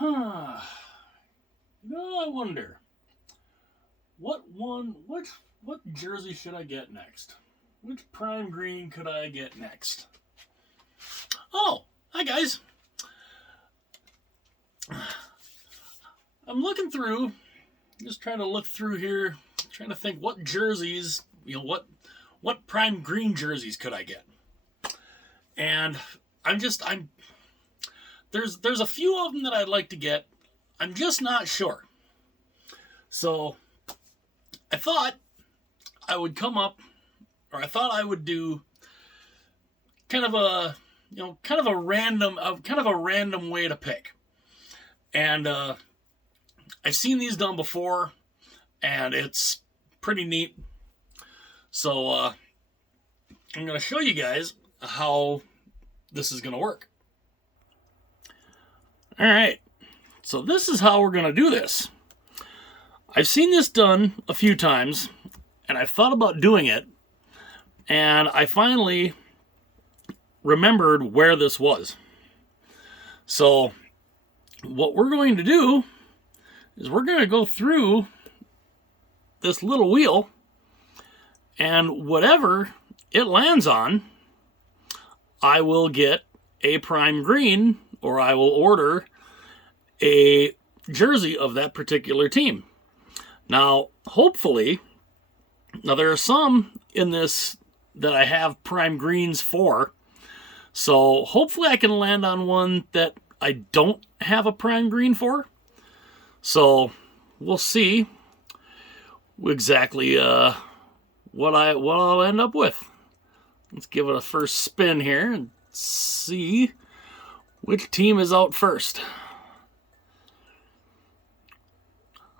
Huh. I wonder what jersey should I get next? Which prime green could I get next? Oh, hi guys. I'm looking through, just trying to look through here, trying to think what jerseys, what prime green jerseys could I get? And there's a few of them that I'd like to get. I'm just not sure. So I thought I would I would do kind of a random way to pick. And I've seen these done before, and it's pretty neat. So I'm going to show you guys how this is going to work. All right, so this is how we're going to do this. I've seen this done a few times, and I've thought about doing it, and I finally remembered where this was. So what we're going to do is we're going to go through this little wheel, and whatever it lands on, I will get a prime green, or I will order a jersey of that particular team. Now, hopefully, there are some in this that I have prime greens for, so hopefully I can land on one that I don't have a prime green for. So we'll see exactly what I'll end up with. Let's give it a first spin here and see which team is out first.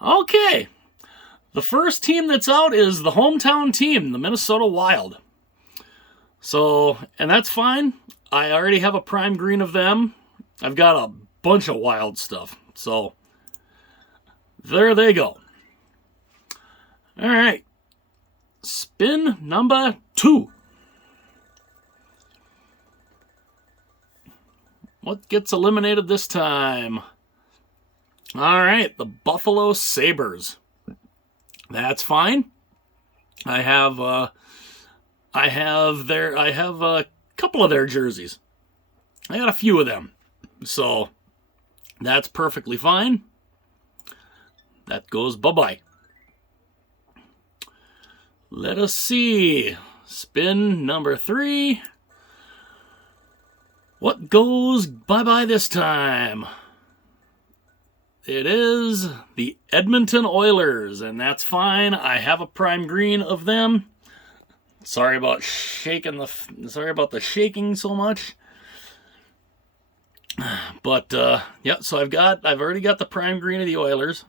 Okay, the first team that's out is the hometown team, the Minnesota Wild. So, and that's fine. I already have a prime green of them. I've got a bunch of Wild stuff. So, there they go. All right. Spin number 2. What gets eliminated this time? All right, the Buffalo Sabres. That's fine. I have a couple of their jerseys. I got a few of them. So that's perfectly fine. That goes bye-bye. Let us see. Spin number 3. What goes bye-bye this time? It is the Edmonton Oilers, and that's fine. I have a prime green of them. Sorry about the shaking so much. But yeah, so I've already got the prime green of the Oilers.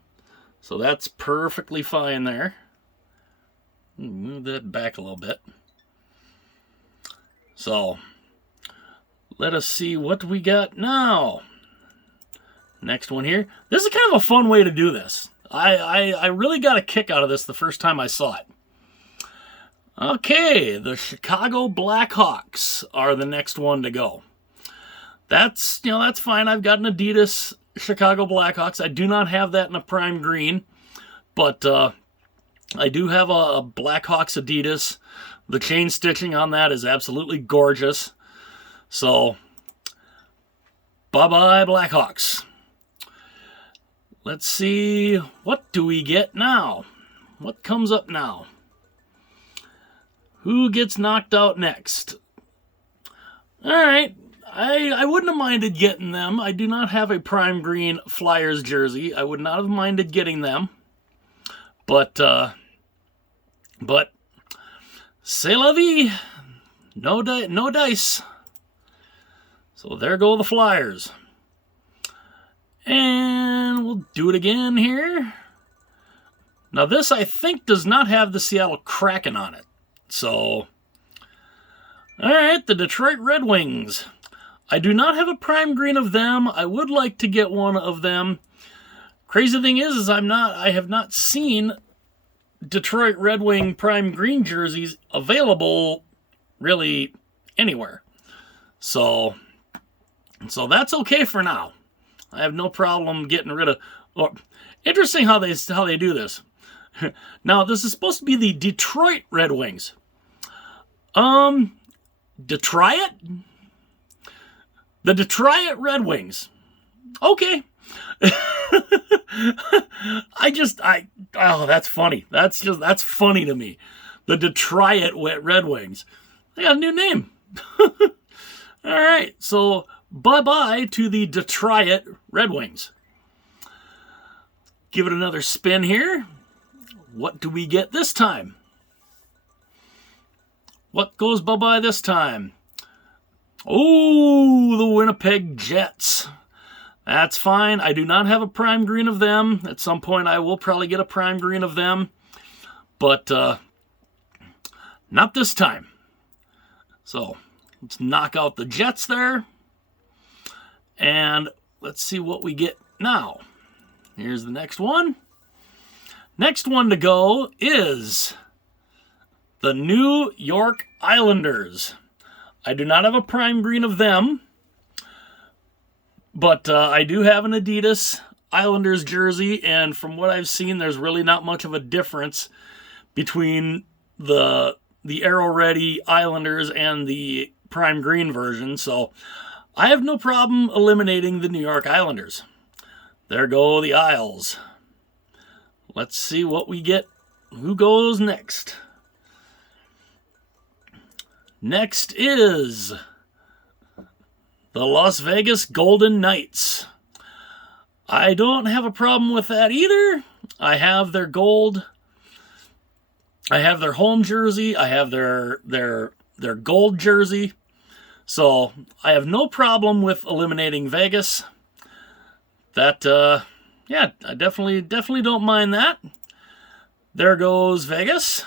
So that's perfectly fine there. Move that back a little bit. So let us see what we got now. Next one here. This is kind of a fun way to do this. I really got a kick out of this the first time I saw it. Okay, the Chicago Blackhawks are the next one to go. That's fine. I've got an Adidas Chicago Blackhawks. I do not have that in a prime green, but I do have a Blackhawks Adidas. The chain stitching on that is absolutely gorgeous. So, bye-bye Blackhawks. Let's see, what do we get now? What comes up now? Who gets knocked out next? All right, I wouldn't have minded getting them. I do not have a prime green Flyers jersey. I would not have minded getting them. But c'est la vie. No dice. So there go the Flyers. And we'll do it again here. Now this, I think, does not have the Seattle Kraken on it. So, all right, the Detroit Red Wings. I do not have a prime green of them. I would like to get one of them. Crazy thing is I have not seen Detroit Red Wing prime green jerseys available really anywhere. So that's okay for now. I have no problem getting rid of. Or, interesting how they do this. Now, this is supposed to be the Detroit Red Wings. Detroit? The Detroit Red Wings. Okay. That's funny. That's funny to me. The Detroit Red Wings. They got a new name. All right. So, bye-bye to the Detroit Red Wings. Give it another spin here. What do we get this time? What goes bye-bye this time? Oh, the Winnipeg Jets. That's fine. I do not have a prime green of them. At some point, I will probably get a prime green of them. But not this time. So, let's knock out the Jets there. And let's see what we get now. Here's the next one. Next one to go is the New York Islanders. I do not have a prime green of them, but I do have an Adidas Islanders jersey, and from what I've seen, there's really not much of a difference between the Arrow Ready Islanders and the prime green version, so I have no problem eliminating the New York Islanders. There go the Isles. Let's see what we get. Who goes next? Next is the Las Vegas Golden Knights. I don't have a problem with that either. I have their gold. I have their home jersey. I have their gold jersey. So I have no problem with eliminating Vegas. That, yeah, I definitely don't mind that. There goes Vegas.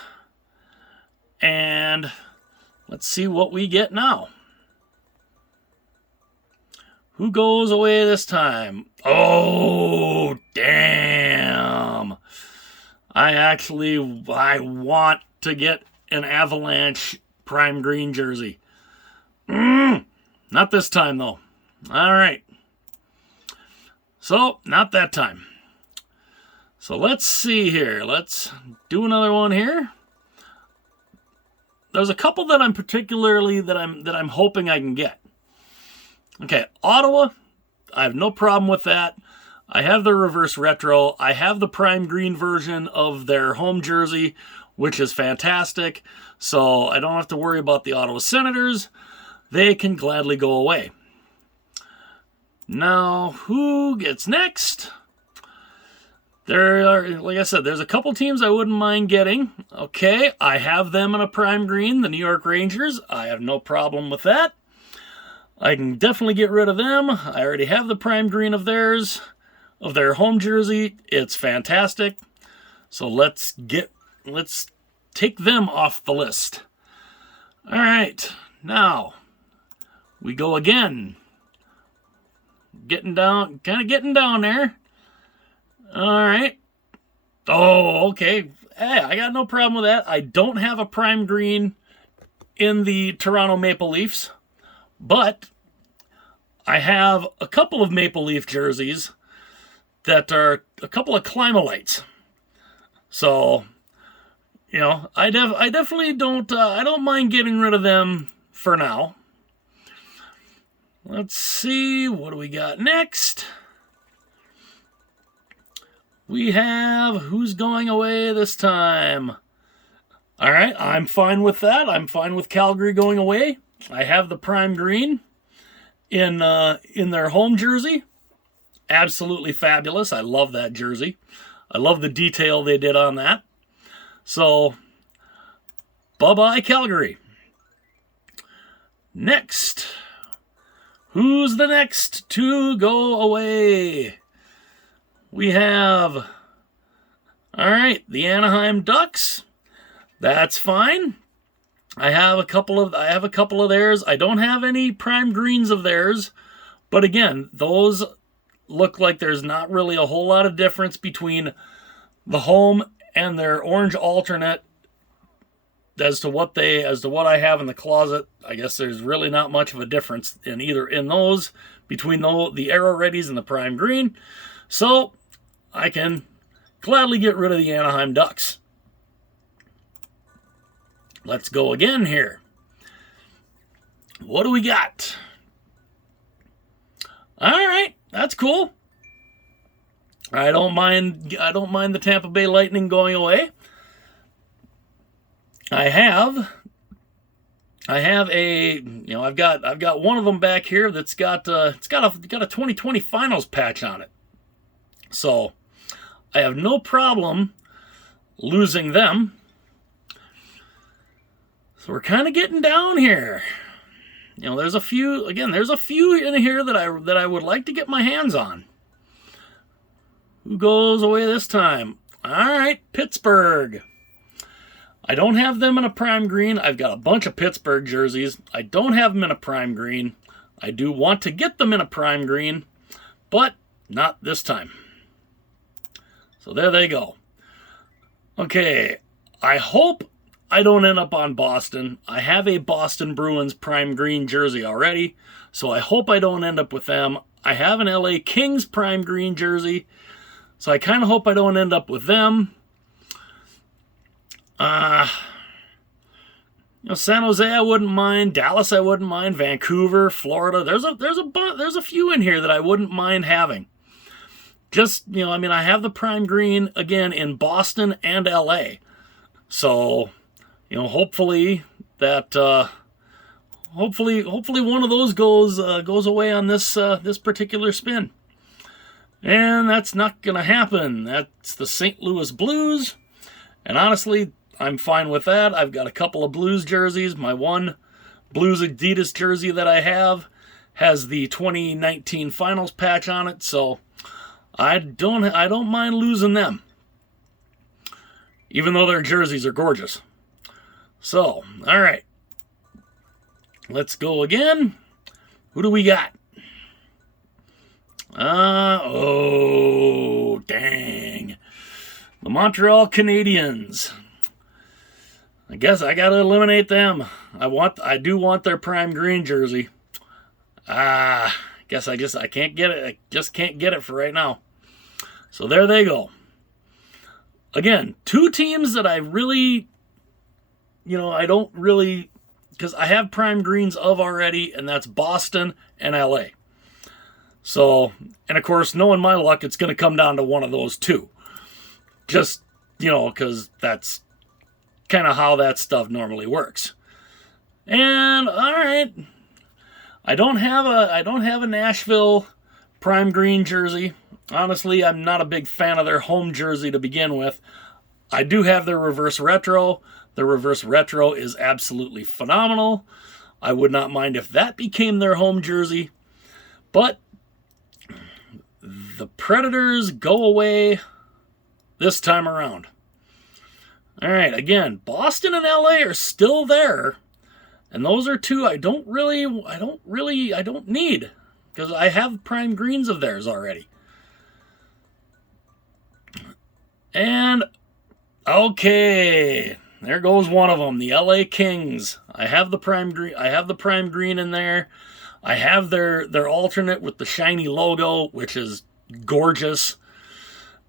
And let's see what we get now. Who goes away this time? Oh, damn. I want to get an Avalanche prime green jersey. Not this time, though. All right. So, not that time. So, let's see here. Let's do another one here. There's a couple that I'm particularly that I'm hoping I can get. Okay, Ottawa, I have no problem with that. I have the reverse retro. I have the prime green version of their home jersey, which is fantastic. So I don't have to worry about the Ottawa Senators. They can gladly go away. Now, who gets next? There are, like I said, there's a couple teams I wouldn't mind getting. Okay, I have them in a prime green, the New York Rangers. I have no problem with that. I can definitely get rid of them. I already have the prime green of theirs, of their home jersey. It's fantastic. So let's take them off the list. All right, now we go again. Getting down there. All right. Oh, okay. Hey, I got no problem with that. I don't have a prime green in the Toronto Maple Leafs, but I have a couple of Maple Leaf jerseys that are a couple of Climalites. So, you know, I definitely don't. I don't mind getting rid of them for now. Let's see, what do we got next? We have, who's going away this time? All right, I'm fine with that. I'm fine with Calgary going away. I have the prime green in their home jersey. Absolutely fabulous. I love that jersey. I love the detail they did on that. So, bye-bye, Calgary. Next. Who's the next to go away? We have, all right, the Anaheim Ducks. That's fine. I have a couple of theirs. I don't have any prime greens of theirs, but again, those look like there's not really a whole lot of difference between the home and their orange alternate as to what I have in the closet, I guess there's really not much of a difference in those between the Aero Readies and the Prime Green. So I can gladly get rid of the Anaheim Ducks. Let's go again here. What do we got? All right, that's cool. I don't mind the Tampa Bay Lightning going away. I've got one of them back here that's got a 2020 Finals patch on it. So I have no problem losing them. So we're kind of getting down here. There's a few in here that I would like to get my hands on. Who goes away this time? All right, Pittsburgh. I don't have them in a prime green. I've got a bunch of Pittsburgh jerseys. I don't have them in a prime green. I do want to get them in a prime green, but not this time. So there they go. Okay, I hope I don't end up on Boston. I have a Boston Bruins prime green jersey already, so I hope I don't end up with them. I have an LA Kings prime green jersey, so I kind of hope I don't end up with them. San Jose I wouldn't mind, Dallas I wouldn't mind, Vancouver, Florida. There's a few in here that I wouldn't mind having. Just, I have the prime green again in Boston and LA. So, hopefully that hopefully one of those goes away on this particular spin. And that's not going to happen. That's the St. Louis Blues. And honestly, I'm fine with that. I've got a couple of Blues jerseys. My one Blues Adidas jersey that I have has the 2019 Finals patch on it, so I don't mind losing them, even though their jerseys are gorgeous. So, all right, let's go again. Who do we got? Oh, dang. The Montreal Canadiens. I guess I gotta eliminate them. I do want their prime green jersey. I can't get it. I just can't get it for right now. So there they go. Again, two teams that I really, I don't really, because I have prime greens of already, and that's Boston and LA. So, and of course, knowing my luck, it's going to come down to one of those two. Just, because that's kind of how that stuff normally works. And all right, I don't have a Nashville prime green jersey. Honestly, I'm not a big fan of their home jersey to begin with. I do have their reverse retro. The reverse retro is absolutely phenomenal. I would not mind if that became their home jersey. But the Predators go away this time around. All right, again, Boston and LA are still there. And those are two I don't need, because I have prime greens of theirs already. And okay, there goes one of them, the LA Kings. I have the prime green in there. I have their alternate with the shiny logo, which is gorgeous.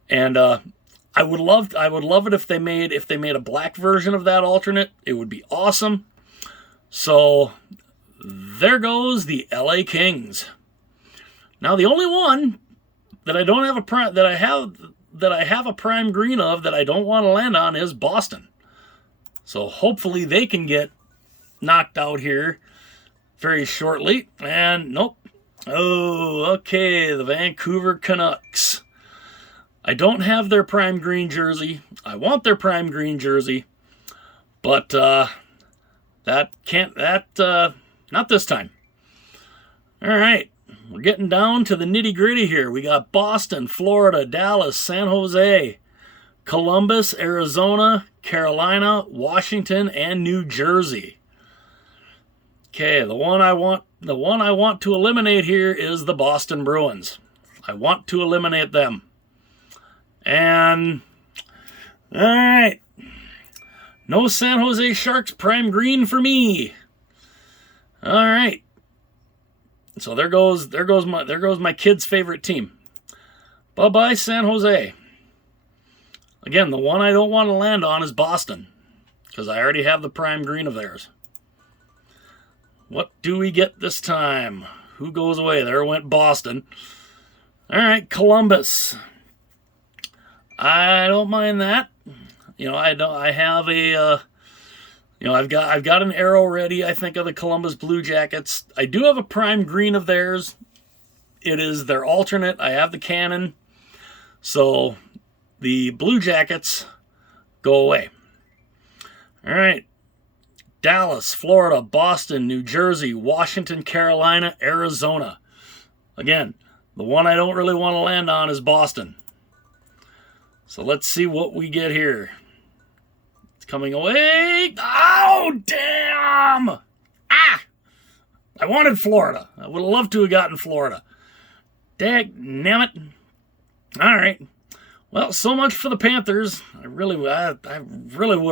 And I would love it if they made a black version of that alternate. It would be awesome. So there goes the LA Kings. Now the only one that I don't have I have a prime green of that I don't want to land on is Boston. So hopefully they can get knocked out here very shortly. And nope. Oh, okay, the Vancouver Canucks. I don't have their prime green jersey. I want their prime green jersey, but not this time. All right, we're getting down to the nitty gritty here. We got Boston, Florida, Dallas, San Jose, Columbus, Arizona, Carolina, Washington, and New Jersey. Okay, the one I want to eliminate here is the Boston Bruins. I want to eliminate them. And all right, No San Jose Sharks prime green for me. All right. So there goes my kid's favorite team. Bye-bye, San Jose. Again, the one I don't want to land on is Boston, because I already have the prime green of theirs. What do we get this time? Who goes away? There went Boston. All right, Columbus. I don't mind that. I have a I've got an arrow ready, I think, of the Columbus Blue Jackets. I do have a prime green of theirs. It is their alternate. I have the cannon. So the Blue Jackets go away. All right. Dallas, Florida, Boston, New Jersey, Washington, Carolina, Arizona. Again, the one I don't really want to land on is Boston. So let's see what we get here. It's coming away. Oh, damn! I wanted Florida. I would have loved to have gotten Florida. Dagnammit. All right. Well, so much for the Panthers. I really would have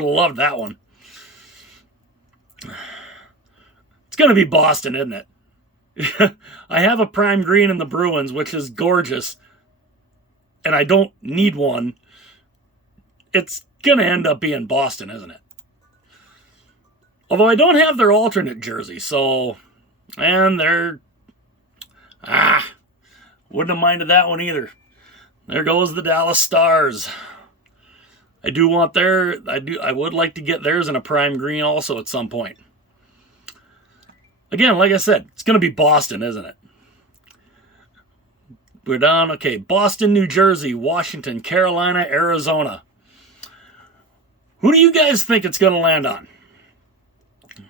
loved that one. It's going to be Boston, isn't it? I have a prime green in the Bruins, which is gorgeous, and I don't need one. It's going to end up being Boston, isn't it? Although I don't have their alternate jersey, so... And they're... Wouldn't have minded that one either. There goes the Dallas Stars. I would like to get theirs in a prime green also at some point. Again, like I said, it's going to be Boston, isn't it? We're down. Okay, Boston, New Jersey, Washington, Carolina, Arizona. Who do you guys think it's going to land on?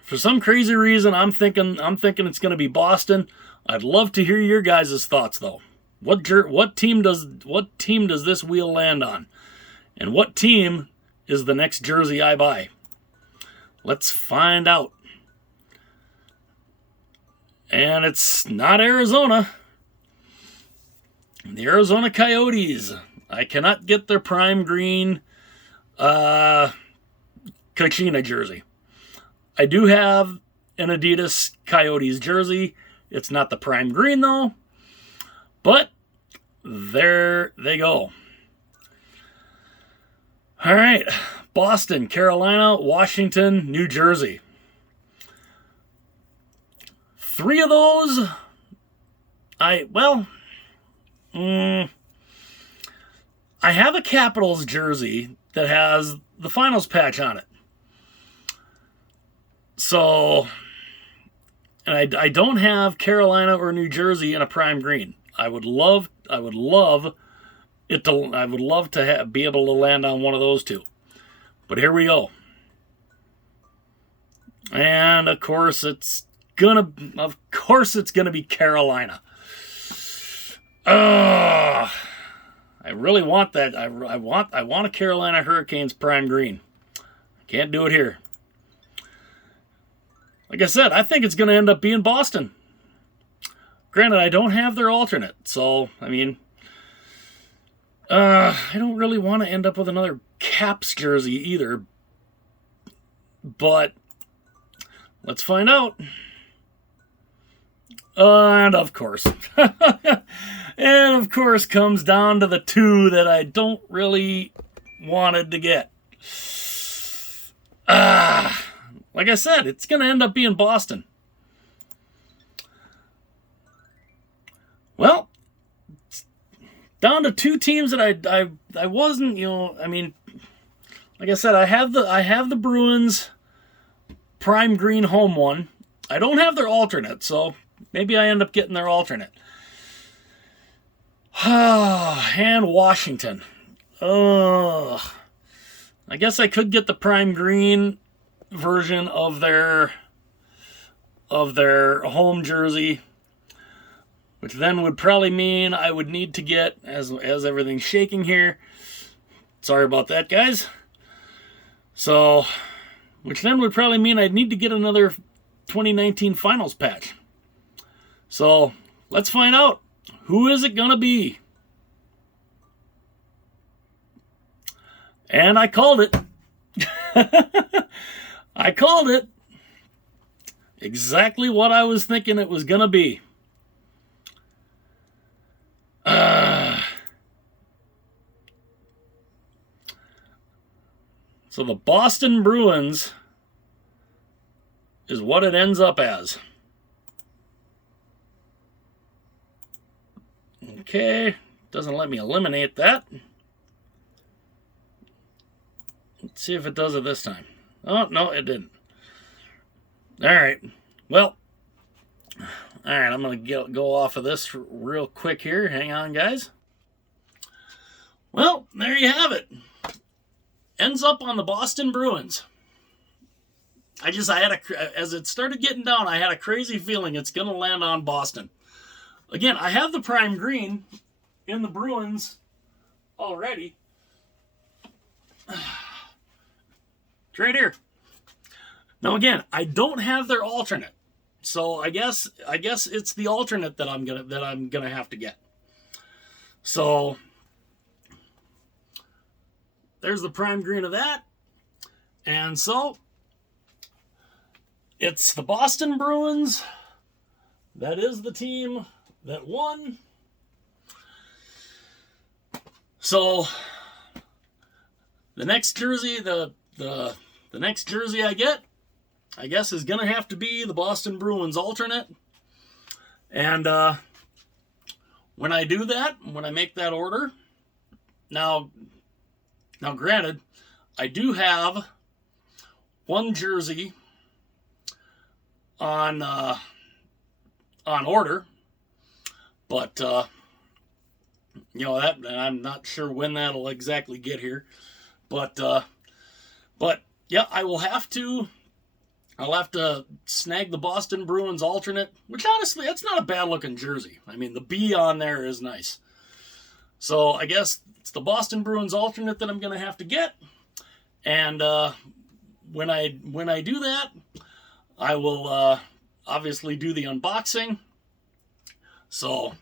For some crazy reason, I'm thinking it's going to be Boston. I'd love to hear your guys' thoughts, though. What team does this wheel land on? And what team is the next jersey I buy? Let's find out. And it's not Arizona. The Arizona Coyotes. I cannot get their prime green Kachina jersey. I do have an Adidas Coyotes jersey. It's not the prime green, though. But there they go. All right. Boston, Carolina, Washington, New Jersey. 3 of those, I have a Capitals jersey that has the finals patch on it. So, and I don't have Carolina or New Jersey in a prime green. I would love to be able to land on one of those two. But here we go. And of course it's gonna be Carolina. I really want that. I want a Carolina Hurricanes prime green. Can't do it here. Like I said, I think it's going to end up being Boston. Granted, I don't have their alternate, so, I mean, I don't really want to end up with another Caps jersey either. But let's find out. And of course. And of course comes down to the 2 that I don't really wanted to get. Like I said, it's going to end up being Boston. Well, down to 2 teams that I wasn't, I mean, like I said, I have the Bruins prime green home one. I don't have their alternate, so maybe I end up getting their alternate. And Washington. I guess I could get the prime green version of their home jersey, which then would probably mean I would need to get, as everything's shaking here, sorry about that, guys. So, which then would probably mean I'd need to get another 2019 finals patch. So, let's find out. Who is it gonna be? And I called it. I called it. Exactly what I was thinking it was going to be. So the Boston Bruins is what it ends up as. Okay, doesn't let me eliminate that. Let's see if it does it this time. Oh, no, it didn't. All right. Well, all right, I'm going to go off of this real quick here. Hang on, guys. Well, there you have it. Ends up on the Boston Bruins. As it started getting down, I had a crazy feeling it's going to land on Boston. Again, I have the prime green in the Bruins already. It's right here. Now again, I don't have their alternate, so I guess it's the alternate that I'm gonna have to get. So there's the prime green of that, and so it's the Boston Bruins. That is the team that won. So the next jersey, the next jersey I get, I guess, is gonna have to be the Boston Bruins alternate. And when I do that, when I make that order, now granted, I do have one jersey on order, but that I'm not sure when that'll exactly get here, but yeah, I'll have to snag the Boston Bruins alternate, which honestly, that's not a bad looking jersey. I mean, the B on there is nice. So I guess it's the Boston Bruins alternate that I'm going to have to get. And when I do that, I will obviously do the unboxing. So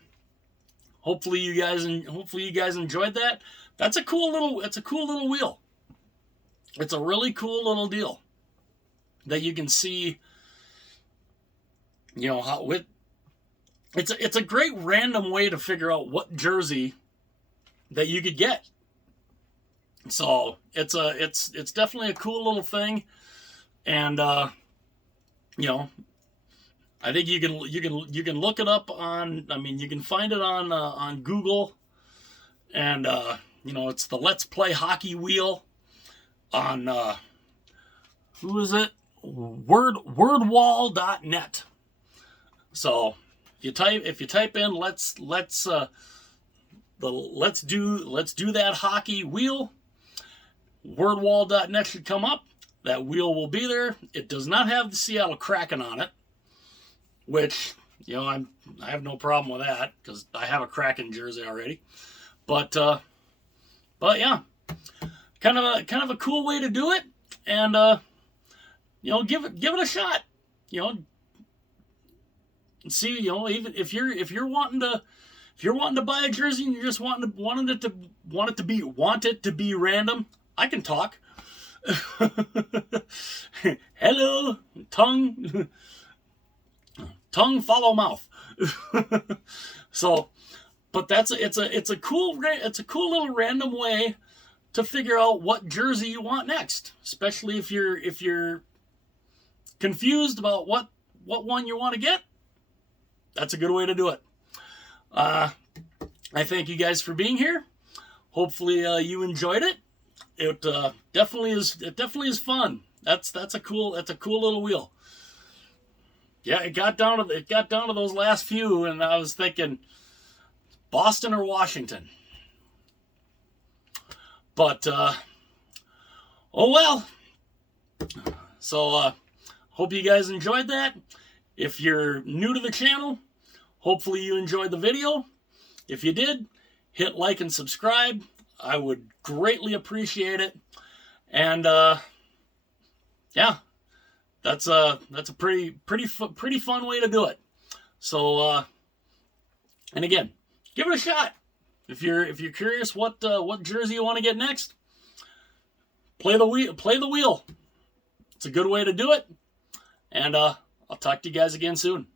hopefully you guys enjoyed that. It's a cool little wheel. It's a really cool little deal that you can see, how it's a great random way to figure out what jersey that you could get. So it's definitely a cool little thing, and I think you can look it up on. I mean, you can find it on Google, and it's the Let's Play Hockey wheel on who is it? Wordwall.net. So if you type in let's do that hockey wheel, wordwall.net should come up. That wheel will be there. It does not have the Seattle Kraken on it, which I have no problem with that because I have a Kraken jersey already. But yeah, kind of a cool way to do it, and give it a shot. See, even if you're wanting to buy a jersey and you're just want it to be random, I can talk. Hello, tongue follow mouth. So, but it's a cool little random way to figure out what jersey you want next, especially if you're confused about what one you want to get. That's a good way to do it. I thank you guys for being here. Hopefully you enjoyed it. It definitely is fun. That's a cool little wheel. Yeah, it got down to those last few, and I was thinking Boston or Washington. But oh well. So hope you guys enjoyed that. If you're new to the channel, hopefully you enjoyed the video. If you did, hit like and subscribe. I would greatly appreciate it. And yeah, that's a pretty fun way to do it. So and again, give it a shot. If you're curious what jersey you want to get next, play the wheel. It's a good way to do it. And I'll talk to you guys again soon.